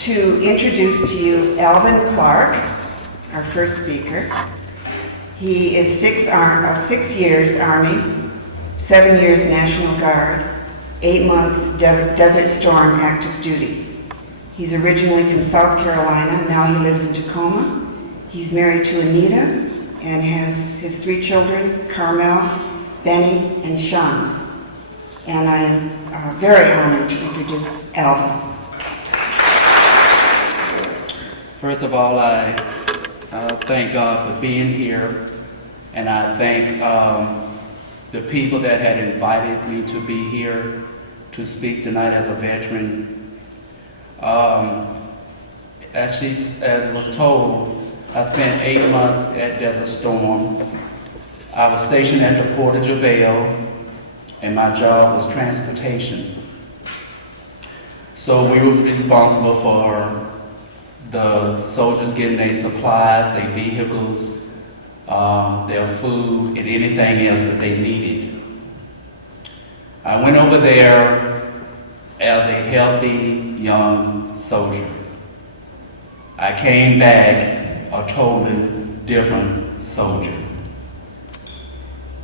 to introduce to you Alvin Clark, our first speaker. He is 6 years Army, 7 years National Guard, 8 months Desert Storm active duty. He's originally from South Carolina, now he lives in Tacoma. He's married to Anita and has his 3 children, Carmel, Benny, and Sean. And I am very honored to introduce Alvin. First of all, I thank God for being here, and I thank the people that had invited me to be here to speak tonight as a veteran. As was told, I spent 8 months at Desert Storm. I was stationed at the Port of JaVale, and my job was transportation. So we were responsible for the soldiers getting their supplies, their vehicles, their food, and anything else that they needed. I went over there as a healthy young soldier. I came back a totally different soldier.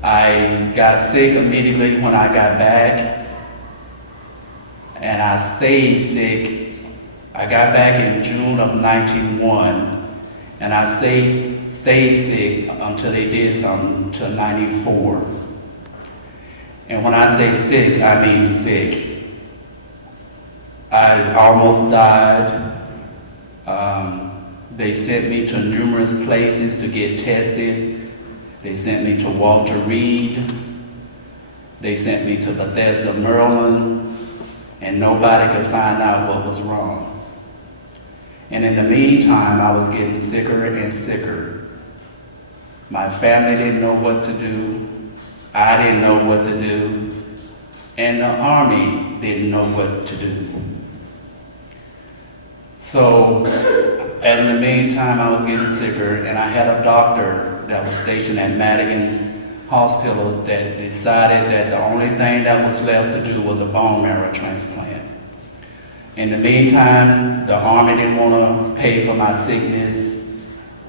I got sick immediately when I got back, and I stayed sick. I got back in June of 1991, and I stayed sick until they did something till 94. And when I say sick, I mean sick. I almost died. They sent me to numerous places to get tested. They sent me to Walter Reed. They sent me to Bethesda, Maryland, and nobody could find out what was wrong. And in the meantime, I was getting sicker and sicker. My family didn't know what to do. I didn't know what to do. And the Army didn't know what to do. So, in the meantime, I was getting sicker, and I had a doctor that was stationed at Madigan Hospital that decided that the only thing that was left to do was a bone marrow transplant. In the meantime, the Army didn't want to pay for my sickness.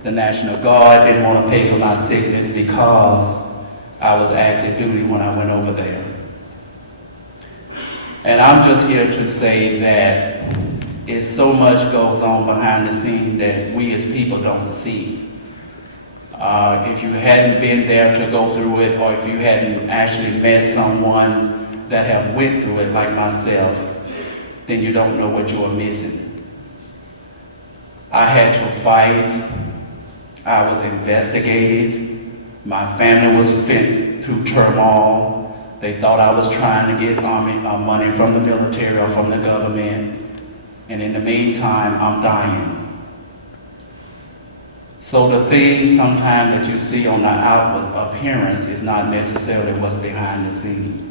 The National Guard didn't want to pay for my sickness because I was active duty when I went over there. And I'm just here to say that so much goes on behind the scenes that we as people don't see. If you hadn't been there to go through it, or if you hadn't actually met someone that have went through it like myself, then you don't know what you are missing. I had to fight. I was investigated. My family was fit through turmoil. They thought I was trying to get money from the military or from the government. And in the meantime, I'm dying. So the things sometimes that you see on the outward appearance is not necessarily what's behind the scene.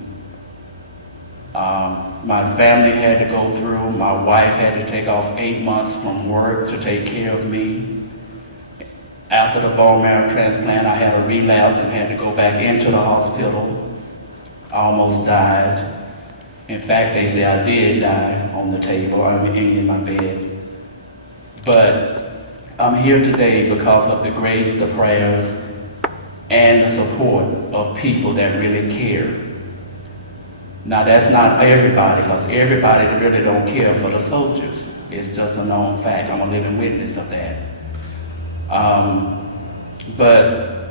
My family had to go through, my wife had to take off 8 months from work to take care of me. After the bone marrow transplant, I had a relapse and had to go back into the hospital. I almost died. In fact, they say I did die on the table, in my bed. But I'm here today because of the grace, the prayers, and the support of people that really care. Now that's not everybody, because everybody really don't care for the soldiers. It's just a known fact. I'm a living witness of that. But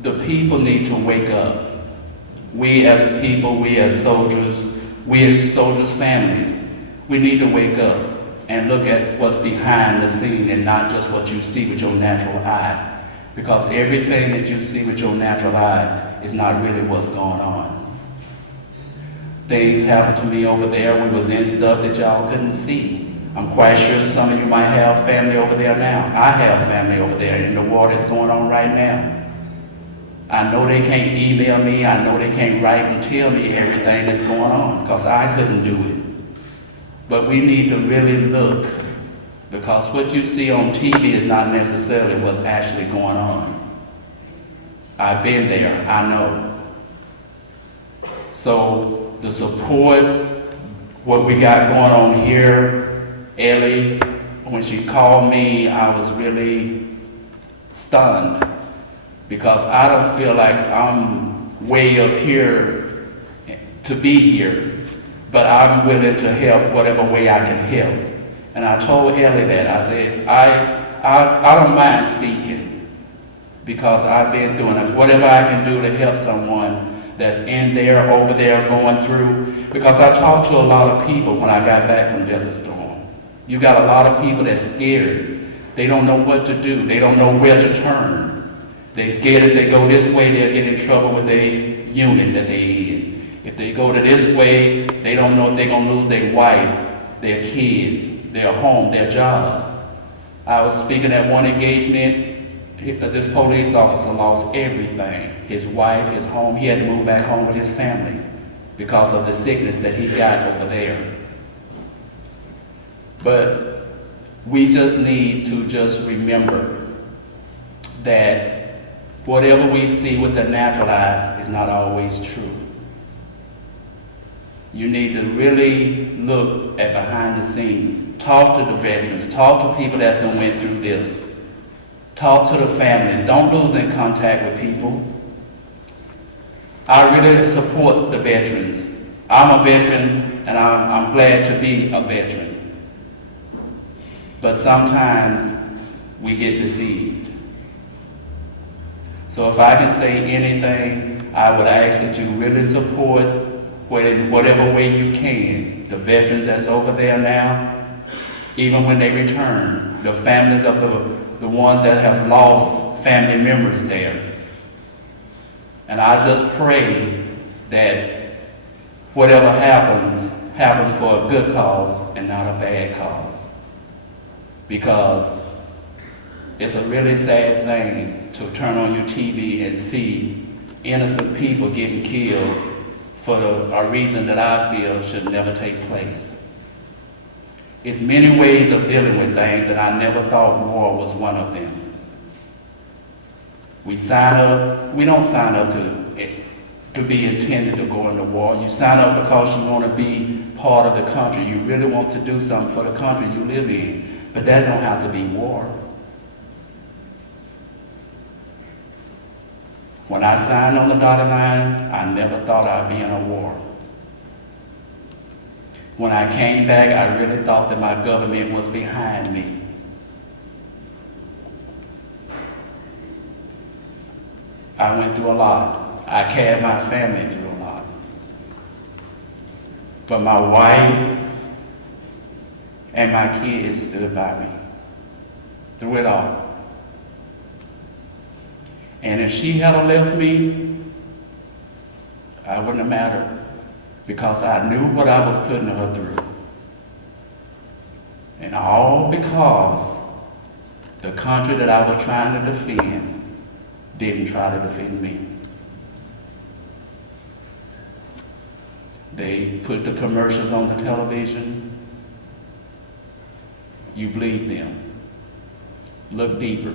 the people need to wake up. We as people, we as soldiers families, we need to wake up and look at what's behind the scene and not just what you see with your natural eye. Because everything that you see with your natural eye is not really what's going on. Things happened to me over there. We was in stuff that y'all couldn't see. I'm quite sure some of you might have family over there now. I have family over there, and the war that's going on right now. I know they can't email me. I know they can't write and tell me everything that's going on, because I couldn't do it. But we need to really look, because what you see on TV is not necessarily what's actually going on. I've been there, I know. So the support, what we got going on here, Ellie, when she called me, I was really stunned because I don't feel like I'm way up here to be here, but I'm willing to help whatever way I can help. And I told Ellie that. I said, I don't mind speaking because I've been through enough. Whatever I can do to help someone that's in there, over there, going through. Because I talked to a lot of people when I got back from Desert Storm. You got a lot of people that's scared. They don't know what to do. They don't know where to turn. They're scared if they go this way, they'll get in trouble with their unit that they're in. If they go to this way, they don't know if they're going to lose their wife, their kids, their home, their jobs. I was speaking at one engagement. This police officer lost everything. His wife, his home. He had to move back home with his family because of the sickness that he got over there. But we just need to just remember that whatever we see with the natural eye is not always true. You need to really look at behind the scenes. Talk to the veterans. Talk to people that's done went through this. Talk to the families. Don't lose in contact with people. I really support the veterans. I'm a veteran, and I'm glad to be a veteran. But sometimes we get deceived. So if I can say anything, I would ask that you really support in whatever way you can, the veterans that's over there now, even when they return, the families of the ones that have lost family members there. And I just pray that whatever happens, happens for a good cause and not a bad cause. Because it's a really sad thing to turn on your TV and see innocent people getting killed for a reason that I feel should never take place. It's many ways of dealing with things, and I never thought war was one of them. We don't sign up to be intended to go into war. You sign up because you want to be part of the country. You really want to do something for the country you live in, but that don't have to be war. When I signed on the dotted line, I never thought I'd be in a war. When I came back, I really thought that my government was behind me. I went through a lot. I carried my family through a lot. But my wife and my kids stood by me through it all. And if she had left me, I wouldn't have mattered because I knew what I was putting her through. And all because the country that I was trying to defend didn't try to defend me. They put the commercials on the television. You bleed them. Look deeper.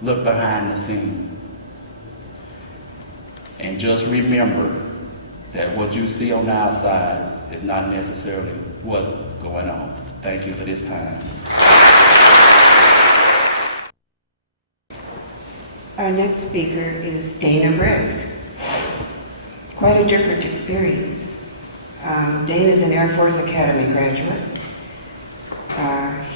Look behind the scene. And just remember that what you see on the outside is not necessarily what's going on. Thank you for this time. Our next speaker is Dana Briggs. Quite a different experience. Dana is an Air Force Academy graduate.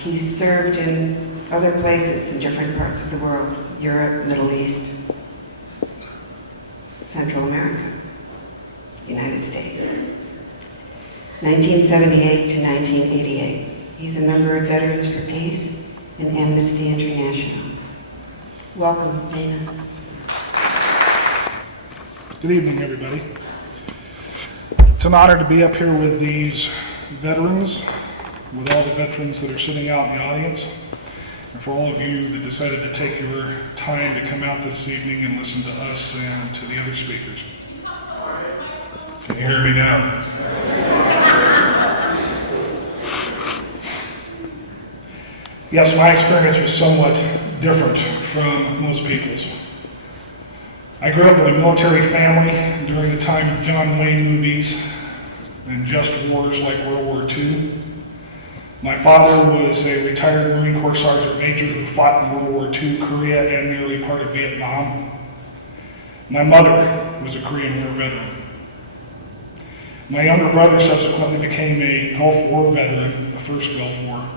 He served in other places in different parts of the world, Europe, Middle East, Central America, United States. 1978 to 1988. He's a member of Veterans for Peace and Amnesty International. Welcome, Dana. Good evening, everybody. It's an honor to be up here with these veterans, with all the veterans that are sitting out in the audience, and for all of you that decided to take your time to come out this evening and listen to us and to the other speakers. Can you hear me now? Yes, my experience was somewhat different from most people's. I grew up in a military family during the time of John Wayne movies and just wars like World War II. My father was a retired Marine Corps Sergeant Major who fought in World War II, Korea, and the early part of Vietnam. My mother was a Korean War veteran. My younger brother subsequently became a Gulf War veteran, the first Gulf War,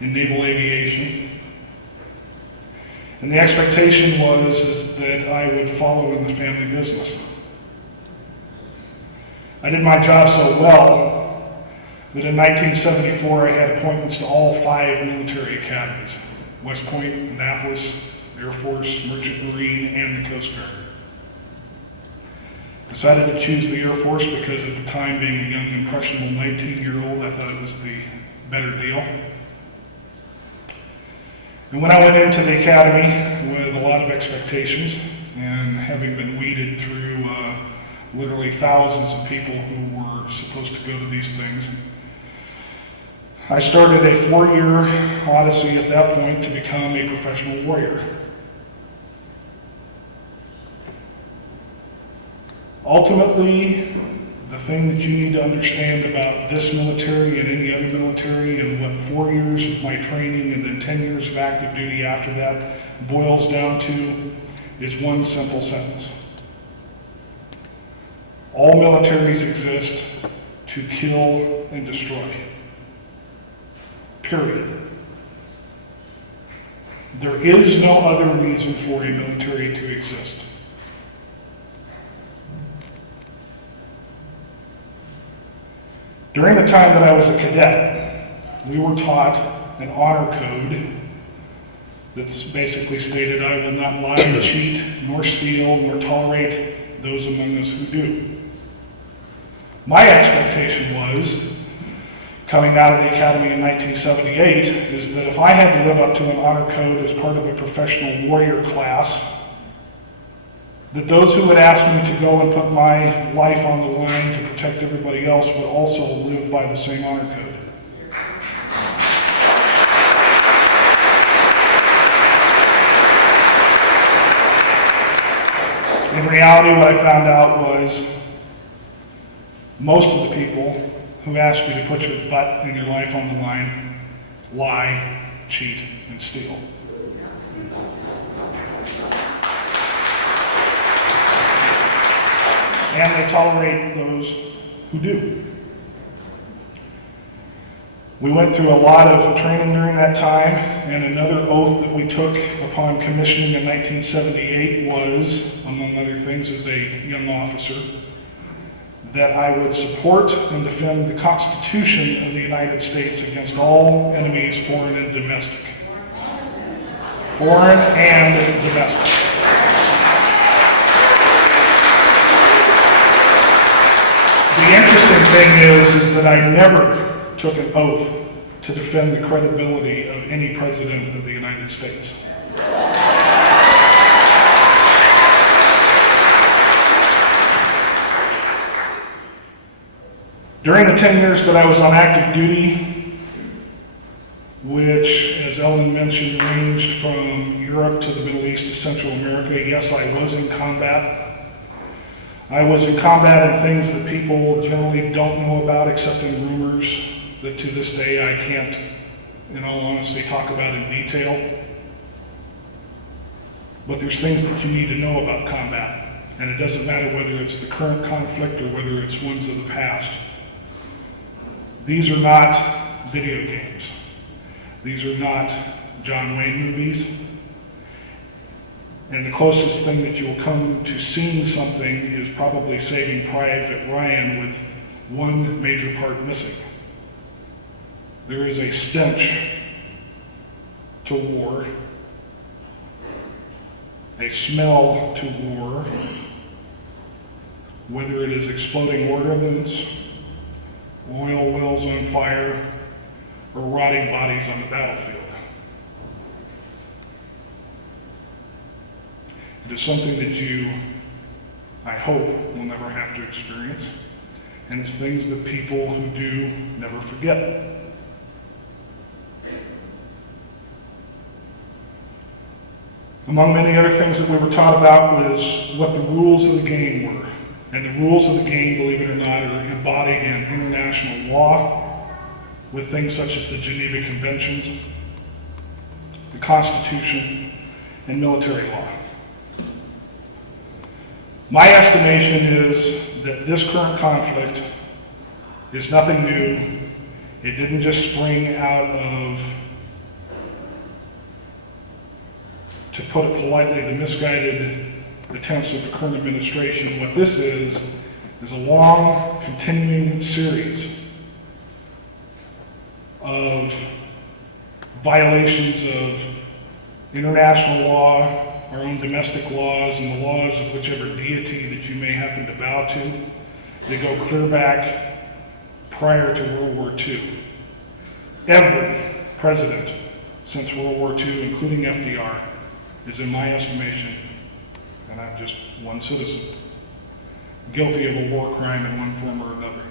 in naval aviation. And the expectation was that I would follow in the family business. I did my job so well that in 1974 I had appointments to all 5 military academies: West Point, Annapolis, Air Force, Merchant Marine, and the Coast Guard. Decided to choose the Air Force because at the time, being a young, impressionable 19-year-old, I thought it was the better deal. And when I went into the academy with a lot of expectations, and having been weeded through literally thousands of people who were supposed to go to these things, I started a 4-year odyssey at that point to become a professional warrior. Ultimately, the thing that you need to understand about this military and any other military, and what 4 years of my training and then 10 years of active duty after that boils down to, is one simple sentence. All militaries exist to kill and destroy. Period. There is no other reason for a military to exist. During the time that I was a cadet, we were taught an honor code that's basically stated, I will not lie, cheat, nor steal, nor tolerate those among us who do. My expectation was, coming out of the academy in 1978, is that if I had to live up to an honor code as part of a professional warrior class, that those who would ask me to go and put my life on the line to protect everybody else would also live by the same honor code. In reality, what I found out was most of the people who ask you to put your butt and your life on the line lie, cheat, and steal. And they tolerate those who do. We went through a lot of training during that time, and another oath that we took upon commissioning in 1978 was, among other things, as a young officer, that I would support and defend the Constitution of the United States against all enemies, foreign and domestic. Foreign and domestic. The interesting thing is that I never took an oath to defend the credibility of any president of the United States. During the 10 years that I was on active duty, which, as Ellen mentioned, ranged from Europe to the Middle East to Central America, yes, I was in combat. I was in combat in things that people generally don't know about, except in rumors that to this day I can't, in all honesty, talk about in detail. But there's things that you need to know about combat, and it doesn't matter whether it's the current conflict or whether it's ones of the past. These are not video games. These are not John Wayne movies. And the closest thing that you'll come to seeing something is probably Saving Private Ryan, with one major part missing. There is a stench to war, a smell to war, whether it is exploding ordnance, oil wells on fire, or rotting bodies on the battlefield. It is something that you, I hope, will never have to experience, and it's things that people who do never forget. Among many other things that we were taught about was what the rules of the game were. And the rules of the game, believe it or not, are embodied in international law, with things such as the Geneva Conventions, the Constitution, and military law. My estimation is that this current conflict is nothing new. It didn't just spring out of, to put it politely, the misguided attempts of the current administration. What this is a long, continuing series of violations of international law, our own domestic laws, and the laws of whichever deity that you may happen to bow to. They go clear back prior to World War II. Every president since World War II, including FDR, is, in my estimation, and I'm just one citizen, guilty of a war crime in one form or another.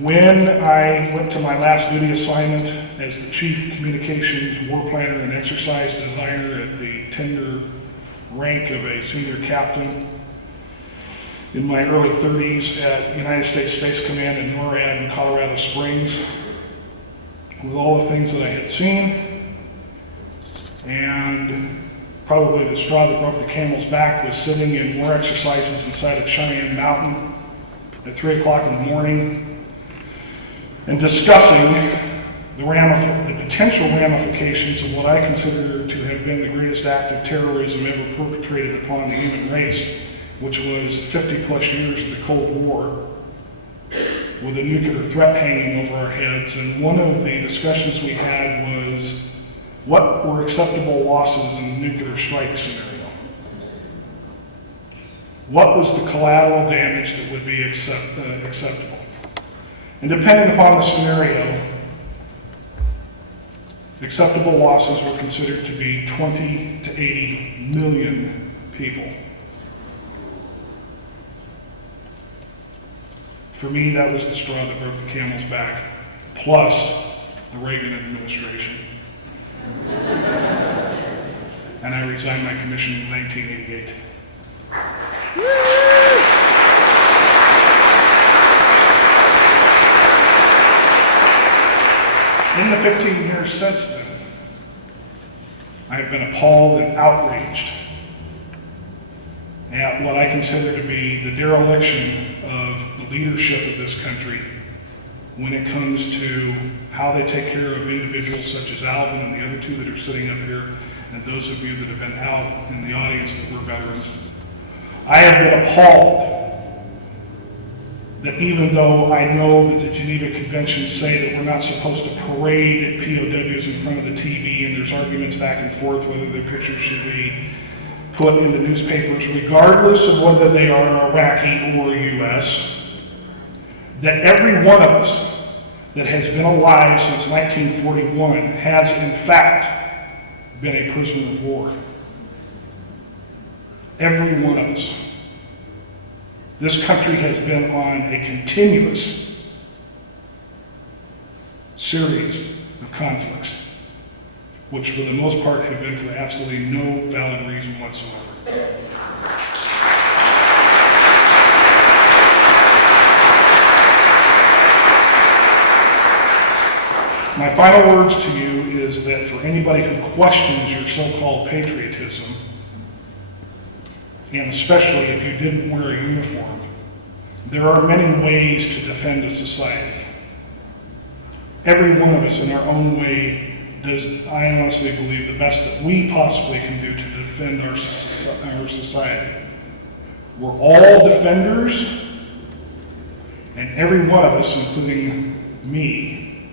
When I went to my last duty assignment as the Chief Communications, War Planner, and Exercise Designer at the tender rank of a senior captain in my early 30s at United States Space Command in NORAD in Colorado Springs, with all the things that I had seen, and probably the straw that broke the camel's back was sitting in war exercises inside of Cheyenne Mountain at 3 o'clock in the morning and discussing the potential ramifications of what I consider to have been the greatest act of terrorism ever perpetrated upon the human race, which was 50 plus years of the Cold War, with a nuclear threat hanging over our heads. And one of the discussions we had was, what were acceptable losses in the nuclear strike scenario? What was the collateral damage that would be acceptable? And depending upon the scenario, acceptable losses were considered to be 20 to 80 million people. For me, that was the straw that broke the camel's back, plus the Reagan administration. And I resigned my commission in 1988. In the 15 years since then, I have been appalled and outraged at what I consider to be the dereliction of the leadership of this country when it comes to how they take care of individuals such as Alvin and the other two that are sitting up here, and those of you that have been out in the audience that were veterans. I have been appalled that even though I know that the Geneva Conventions say that we're not supposed to parade at POWs in front of the TV, and there's arguments back and forth whether their pictures should be put in the newspapers, regardless of whether they are Iraqi or US, that every one of us that has been alive since 1941 has in fact been a prisoner of war. Every one of us. This country has been on a continuous series of conflicts, which for the most part have been for absolutely no valid reason whatsoever. My final words to you is that for anybody who questions your so-called patriotism, and especially if you didn't wear a uniform, there are many ways to defend a society. Every one of us in our own way does, I honestly believe, the best that we possibly can do to defend our society. We're all defenders, and every one of us, including me,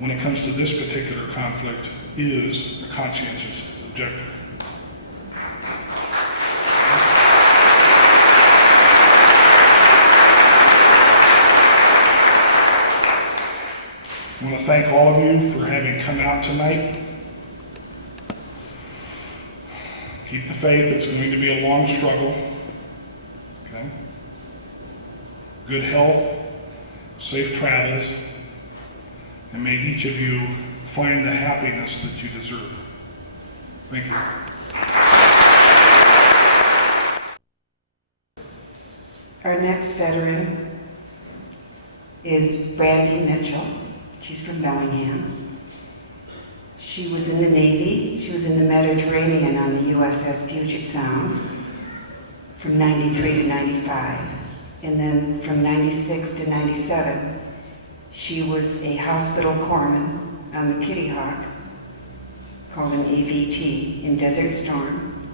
when it comes to this particular conflict, is a conscientious objector. I want to thank all of you for having come out tonight. Keep the faith. It's going to be a long struggle. Okay? Good health, safe travels, and may each of you find the happiness that you deserve. Thank you. Our next veteran is Brandi Mitchell. She's from Bellingham. She was in the Navy. She was in the Mediterranean on the USS Puget Sound from 93 to 95. And then from 96 to 97, she was a hospital corpsman on the Kitty Hawk, called an EVT, in Desert Storm.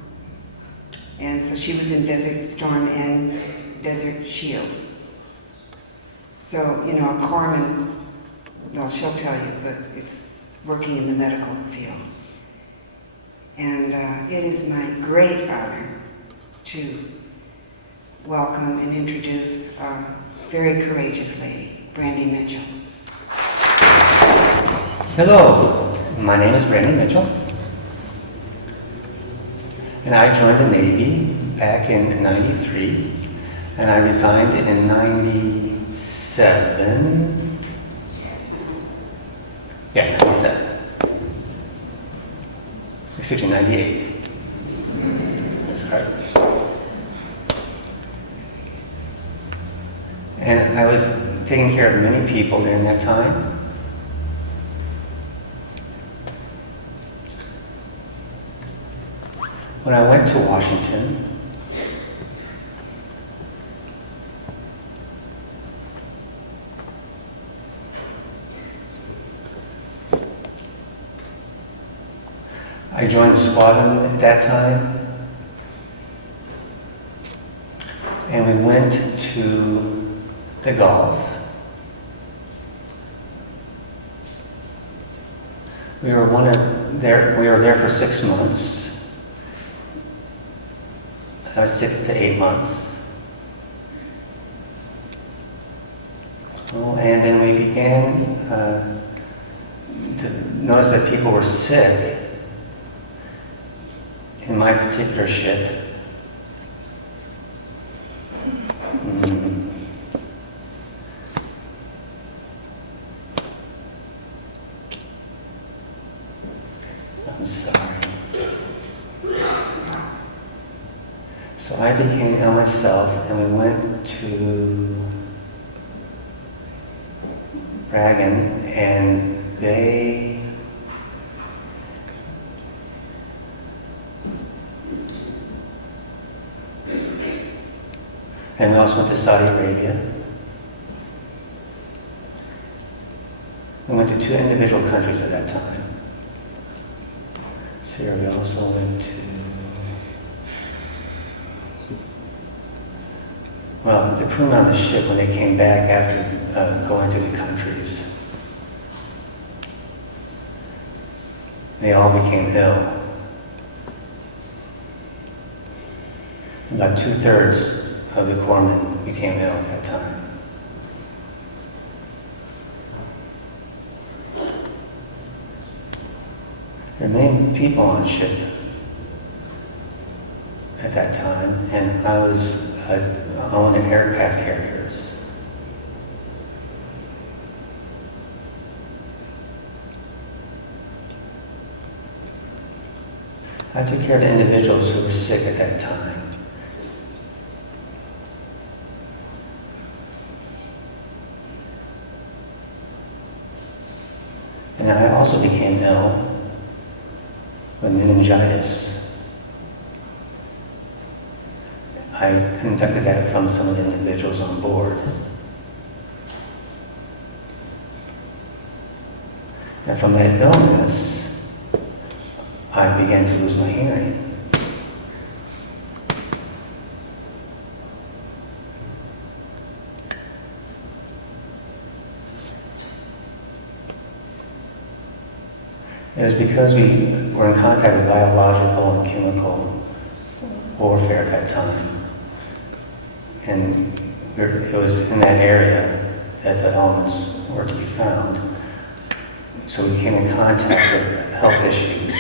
And so she was in Desert Storm and Desert Shield. So, you know, a corpsman, well, she'll tell you, but it's working in the medical field. And it is my great honor to welcome and introduce a very courageous lady, Brandi Mitchell. Hello, my name is Brandi Mitchell, and I joined the Navy back in '93, and I resigned in '97. Yeah, '97. Excuse me, '98. That's right. And I was taking care of many people during that time. When I went to Washington, I joined the squadron at that time, and we went to the Gulf. We were there for 6 months. 6 to 8 months. Oh, and then we began to notice that people were sick in my particular ship. I'm sorry. So I became ill myself, and we went to Dragon, and they we also went to Saudi Arabia. We went to 2 individual countries at that time. Syria, we also went to, well, the crewmen on the ship, when they came back after going to the countries, they all became ill. About 2/3 of the corpsmen became ill at that time. There were many people on ship at that time, and I was on the aircraft carriers. I took care of the individuals who were sick at that time. And I also became ill with meningitis. I conducted that from some of the individuals on board. And from that illness, I began to lose my hearing. It was because we were in contact with biological and chemical warfare at that time. And it was in that area that the elements were to be found. So we came in contact with health issues.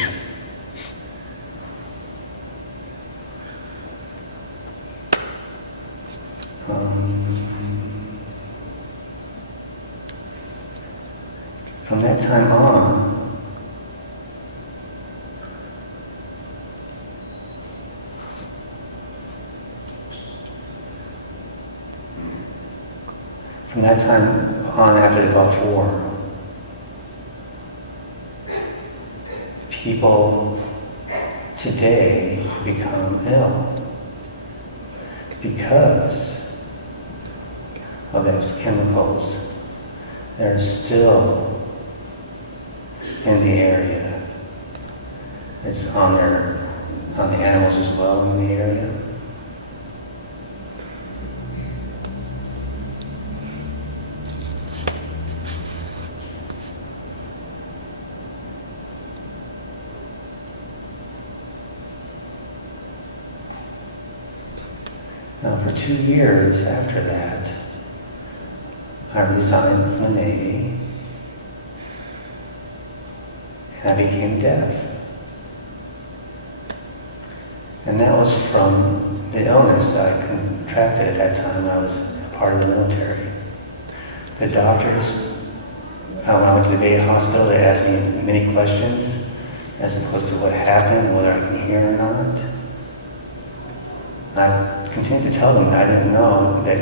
From that time on, that time on, after about 4, people today become ill because of those chemicals that are still in the area. It's on the animals as well in the area. Now, for 2 years after that, I resigned from the Navy and I became deaf. And that was from the illness that I contracted at that time. I was a part of the military. The doctors, when I went to the VA hospital, they asked me many questions as opposed to what happened, whether I can hear or not. I continued to tell them that I didn't know that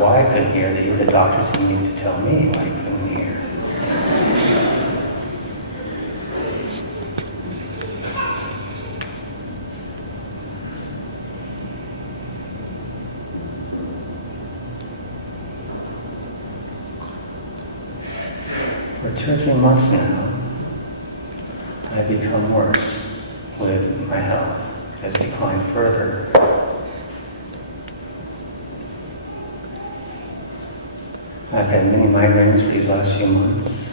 why I couldn't hear, that even the doctors didn't need to tell me why I couldn't hear. For 2 or 3 months now, I've become worse with my health. It has declined further. I've had many migraines for these last few months.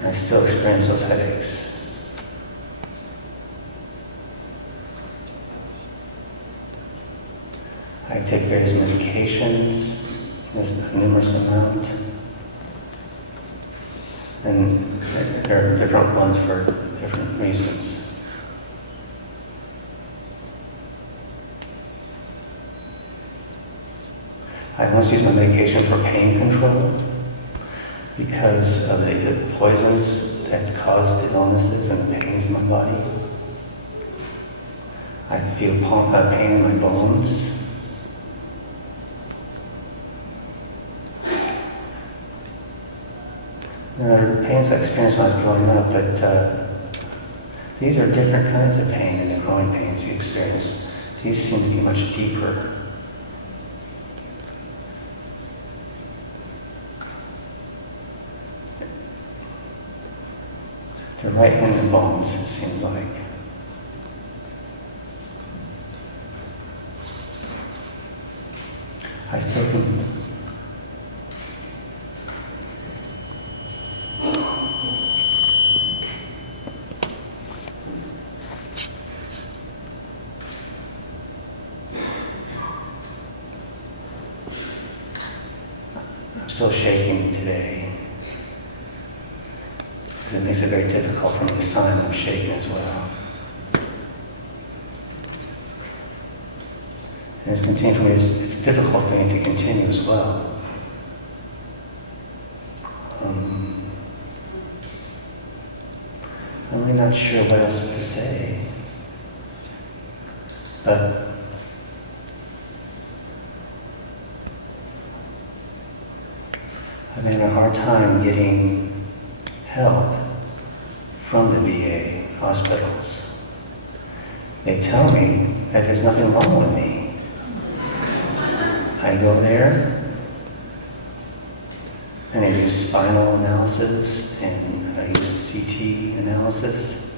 And I still experience those headaches. I take various medications, there's a numerous amount. And there are different ones for different reasons. I must use my medication for pain control because of the poisons that cause the illnesses and the pains in my body. I feel pain in my bones. There are pains I experienced when I was growing up, but these are different kinds of pain than the growing pains you experience. These seem to be much deeper. They're right in the bones, it seems like. I still can. I'm still shaking today. It makes it very difficult for me to sign. I'm shaking as well. And it's continuing for me. It's difficult for me to continue as well. I'm really not sure what else to say. But I'm having a hard time getting help from the VA hospitals. They tell me that there's nothing wrong with me. I go there, and I use spinal analysis, and I use CT analysis,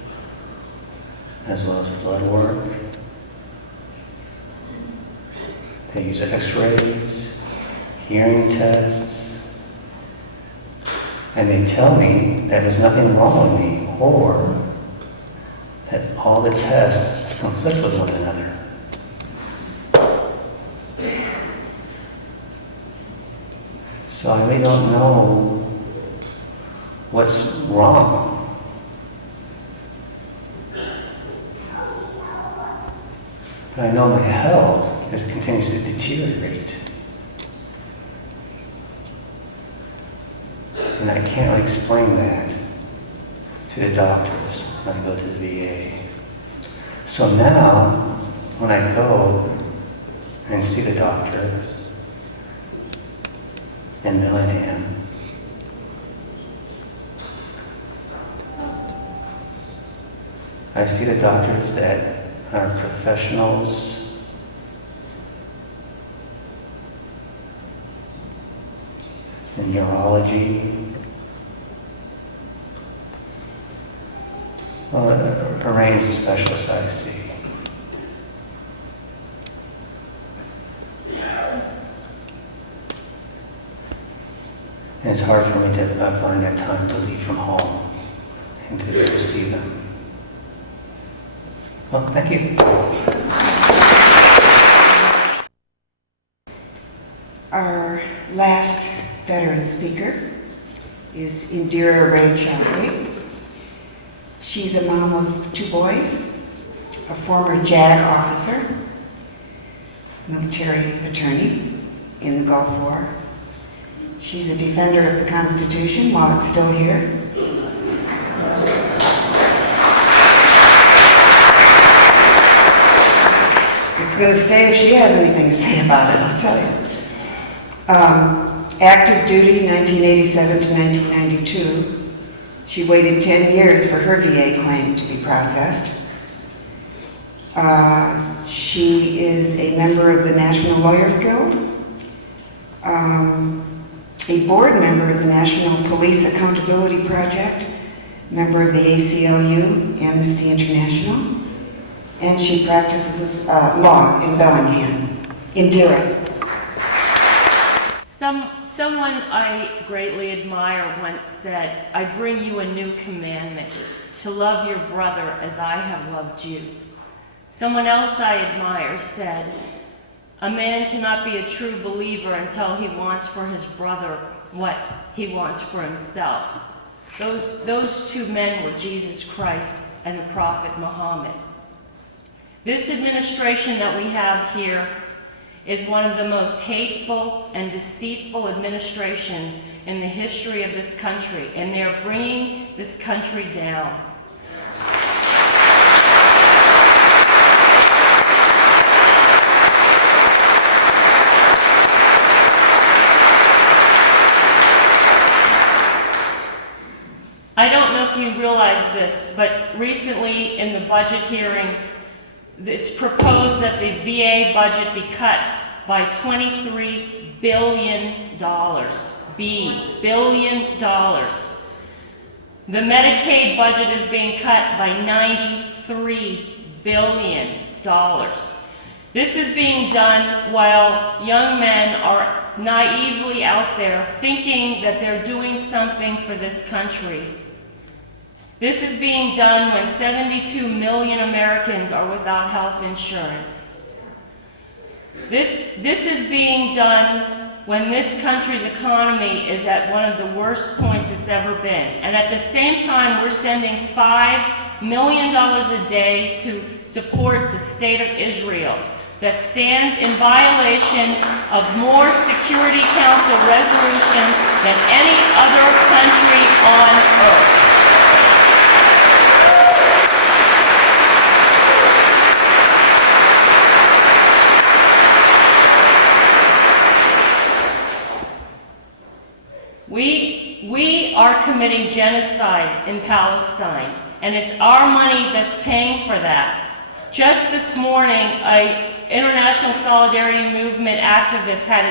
as well as blood work. They use x-rays, hearing tests, and they tell me that there's nothing wrong with me, or that all the tests conflict with one another. So I really don't know what's wrong. But I know my health continues to deteriorate. And I can't really explain that to the doctors when I go to the VA. So now, when I go and see the doctor in Bellingham. I see the doctors that are professionals in neurology, well, a range of specialists I see. And it's hard for me to find that time to leave from home and to go see them. Well, thank you. Our last veteran speaker is Indira Ray. She's a mom of 2 boys, a former JAG officer, military attorney in the Gulf War. She's a defender of the Constitution while it's still here. It's going to stay if she has anything to say about it, I'll tell you. Active duty, 1987 to 1992. She waited 10 years for her VA claim to be processed. She is a member of the National Lawyers Guild, a board member of the National Police Accountability Project, member of the ACLU, Amnesty International, and she practices law in Bellingham. Indira. Someone I greatly admire once said, "I bring you a new commandment, to love your brother as I have loved you." Someone else I admire said, "A man cannot be a true believer until he wants for his brother what he wants for himself." Those 2 men were Jesus Christ and the Prophet Muhammad. This administration that we have here is one of the most hateful and deceitful administrations in the history of this country, and they're bringing this country down. I don't know if you realize this, but recently in the budget hearings, it's proposed that the VA budget be cut by $23 billion. Billion dollars. The Medicaid budget is being cut by $93 billion. This is being done while young men are naively out there thinking that they're doing something for this country. This is being done when 72 million Americans are without health insurance. This is being done when this country's economy is at one of the worst points it's ever been. And at the same time, we're sending $5 million a day to support the state of Israel that stands in violation of more Security Council resolutions than any other country on earth. We are committing genocide in Palestine, and it's our money that's paying for that. Just this morning, an international solidarity movement activist had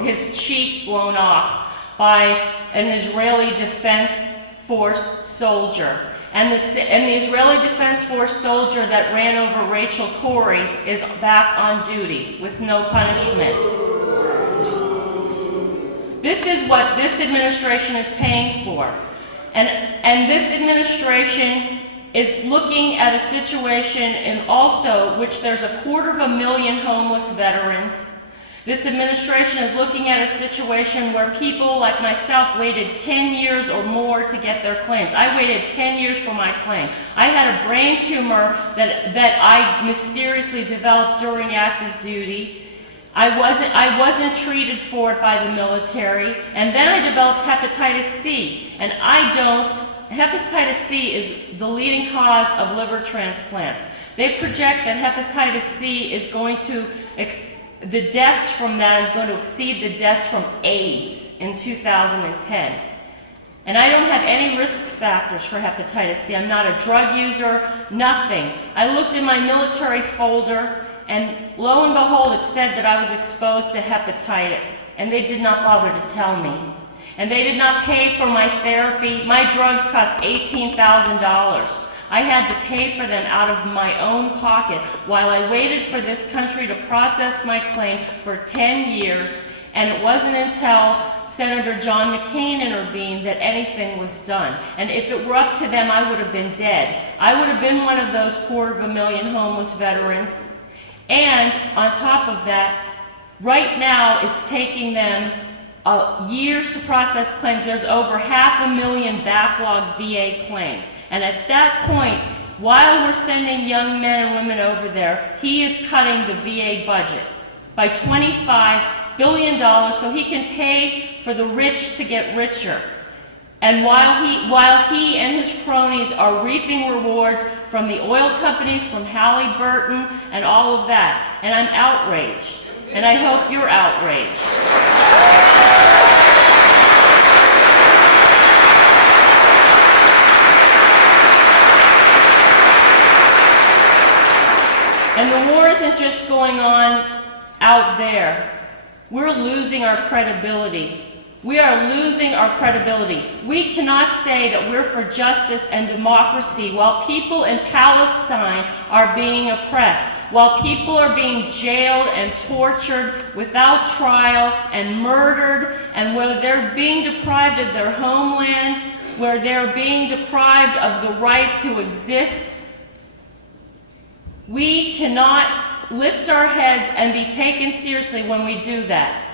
his cheek blown off by an Israeli Defense Force soldier. And the Israeli Defense Force soldier that ran over Rachel Corrie is back on duty with no punishment. This is what this administration is paying for. And this administration is looking at a situation in also which there's 250,000 homeless veterans. This administration is looking at a situation where people like myself waited 10 years or more to get their claims. I waited 10 years for my claim. I had a brain tumor that I mysteriously developed during active duty. I wasn't treated for it by the military, and then I developed hepatitis C, and hepatitis C is the leading cause of liver transplants. They project that hepatitis C is going to the deaths from that is going to exceed the deaths from AIDS in 2010. And I don't have any risk factors for hepatitis C. I'm not a drug user, nothing. I looked in my military folder, and lo and behold, it said that I was exposed to hepatitis, and they did not bother to tell me. And they did not pay for my therapy. My drugs cost $18,000. I had to pay for them out of my own pocket while I waited for this country to process my claim for 10 years, and it wasn't until Senator John McCain intervened that anything was done. And if it were up to them, I would have been dead. I would have been one of those 250,000 homeless veterans. And on top of that, right now it's taking them years to process claims. There's over 500,000 backlog VA claims. And at that point, while we're sending young men and women over there, he is cutting the VA budget by $25 billion so he can pay for the rich to get richer. And while he and his cronies are reaping rewards from the oil companies, from Halliburton, and all of that. And I'm outraged. And I hope you're outraged. And the war isn't just going on out there. We're losing our credibility. We are losing our credibility. We cannot say that we're for justice and democracy while people in Palestine are being oppressed, while people are being jailed and tortured without trial and murdered, and where they're being deprived of their homeland, where they're being deprived of the right to exist. We cannot lift our heads and be taken seriously when we do that.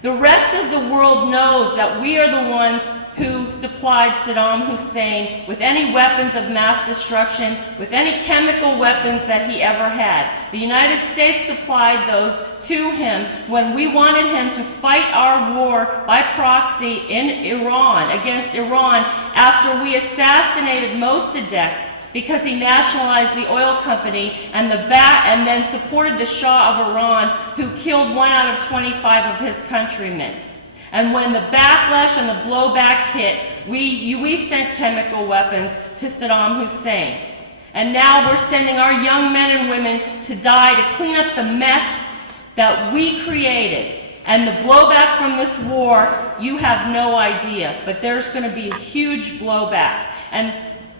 The rest of the world knows that we are the ones who supplied Saddam Hussein with any weapons of mass destruction, with any chemical weapons that he ever had. The United States supplied those to him when we wanted him to fight our war by proxy in Iran, against Iran, after we assassinated Mossadegh, because he nationalized the oil company and then supported the Shah of Iran, who killed 1 out of 25 of his countrymen. And when the backlash and the blowback hit, we sent chemical weapons to Saddam Hussein. And now we're sending our young men and women to die to clean up the mess that we created. And the blowback from this war, you have no idea, but there's going to be a huge blowback. And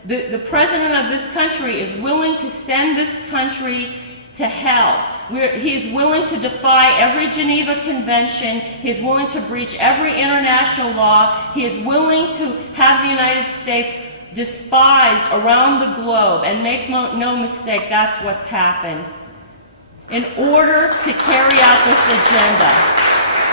the president of this country is willing to send this country to hell. He is willing to defy every Geneva Convention. He is willing to breach every international law. He is willing to have the United States despised around the globe. And make no mistake, that's what's happened, in order to carry out this agenda.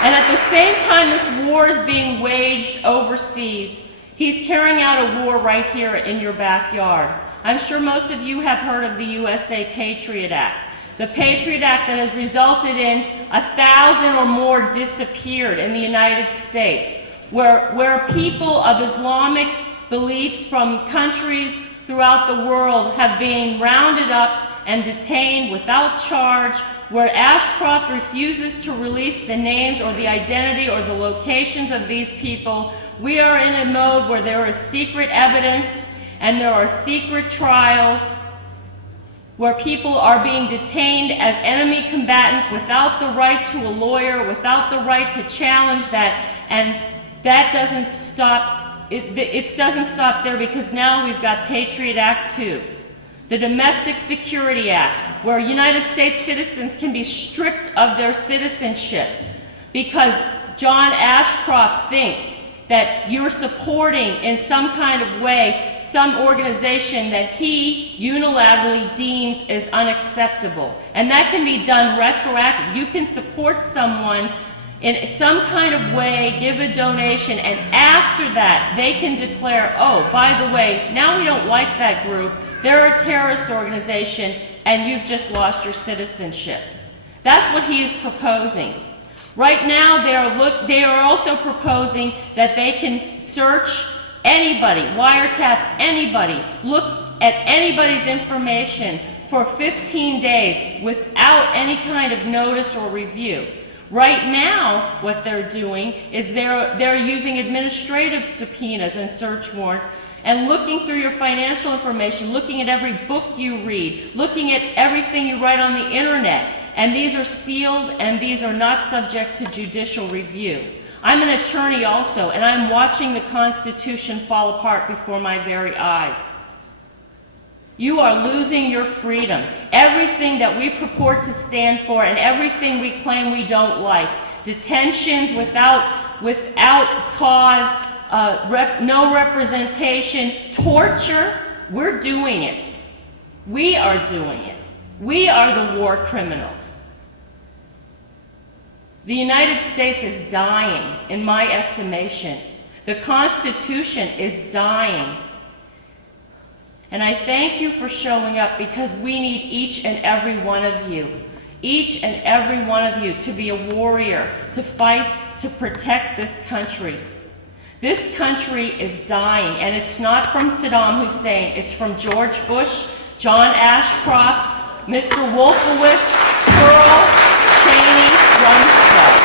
And at the same time this war is being waged overseas, he's carrying out a war right here in your backyard. I'm sure most of you have heard of the USA Patriot Act. The Patriot Act that has resulted in 1,000 or more disappeared in the United States, where people of Islamic beliefs from countries throughout the world have been rounded up and detained without charge, where Ashcroft refuses to release the names or the identity or the locations of these people. We are in a mode where there is secret evidence and there are secret trials, where people are being detained as enemy combatants without the right to a lawyer, without the right to challenge that. And that doesn't stop, it doesn't stop there, because now we've got Patriot Act 2. The Domestic Security Act, where United States citizens can be stripped of their citizenship because John Ashcroft thinks that you're supporting in some kind of way some organization that he unilaterally deems as unacceptable. And that can be done retroactive. You can support someone in some kind of way, give a donation, and after that they can declare, oh, by the way, now we don't like that group, they're a terrorist organization, and you've just lost your citizenship. That's what he is proposing. Right now they are also proposing that they can search anybody, wiretap anybody, look at anybody's information for 15 days without any kind of notice or review. Right now, what they're doing is they're using administrative subpoenas and search warrants and looking through your financial information, looking at every book you read, looking at everything you write on the internet. And these are sealed and these are not subject to judicial review. I'm an attorney also, and I'm watching the Constitution fall apart before my very eyes. You are losing your freedom. Everything that we purport to stand for and everything we claim we don't like, detentions without cause, no representation, torture, we're doing it. We are doing it. We are the war criminals. The United States is dying, in my estimation. The Constitution is dying. And I thank you for showing up, because we need each and every one of you, to be a warrior, to fight, to protect this country. This country is dying, and it's not from Saddam Hussein, it's from George Bush, John Ashcroft, Mr. Wolfowitz, Pearl, Cheney, Rumsfeld.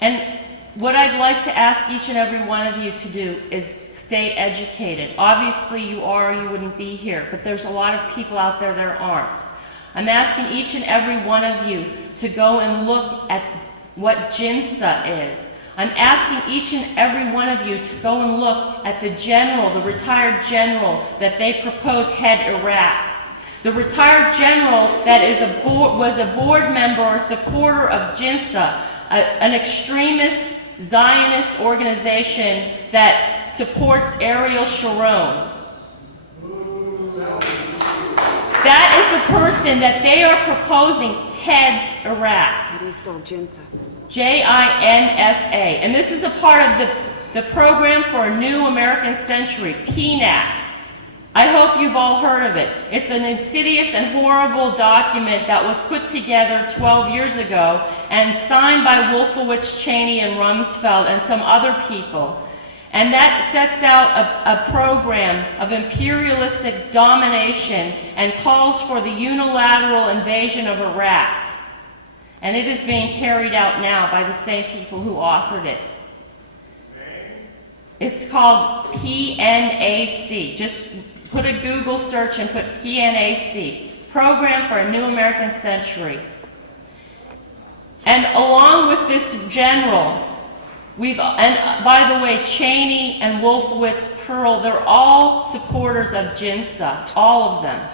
And what I'd like to ask each and every one of you to do is stay educated. Obviously you are, you wouldn't be here, but there's a lot of people out there that aren't. I'm asking each and every one of you to go and look at what JINSA is. I'm asking each and every one of you to go and look at the general, the retired general that they propose head Iraq. The retired general that was a board member or supporter of JINSA, an extremist Zionist organization that supports Ariel Sharon. That is the person that they are proposing heads Iraq. How do you spell JINSA? JINSA. And this is a part of the Program for a New American Century, PNAC. I hope you've all heard of it. It's an insidious and horrible document that was put together 12 years ago and signed by Wolfowitz, Cheney, and Rumsfeld and some other people. And that sets out a program of imperialistic domination and calls for the unilateral invasion of Iraq. And it is being carried out now by the same people who authored it. It's called PNAC. Just put a Google search and put PNAC, Program for a New American Century. And along with this general, and by the way, Cheney and Wolfowitz, Pearl, they're all supporters of JINSA, all of them.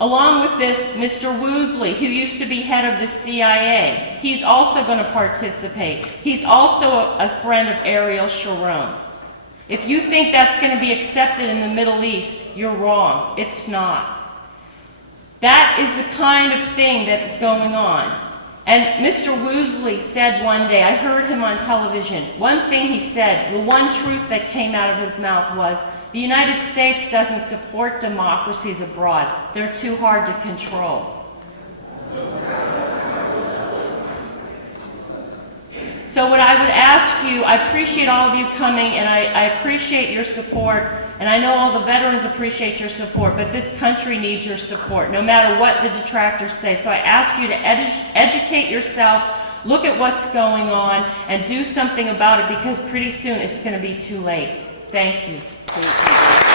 Along with this, Mr. Woosley, who used to be head of the CIA, he's also going to participate. He's also a friend of Ariel Sharon. If you think that's going to be accepted in the Middle East, you're wrong. It's not. That is the kind of thing that is going on. And Mr. Woosley said one day, I heard him on television, one thing he said, the one truth that came out of his mouth was, the United States doesn't support democracies abroad. They're too hard to control. So what I would ask you, I appreciate all of you coming, and I appreciate your support, and I know all the veterans appreciate your support, but this country needs your support, no matter what the detractors say. So I ask you to educate yourself, look at what's going on, and do something about it, because pretty soon it's going to be too late. Thank you. Thank you.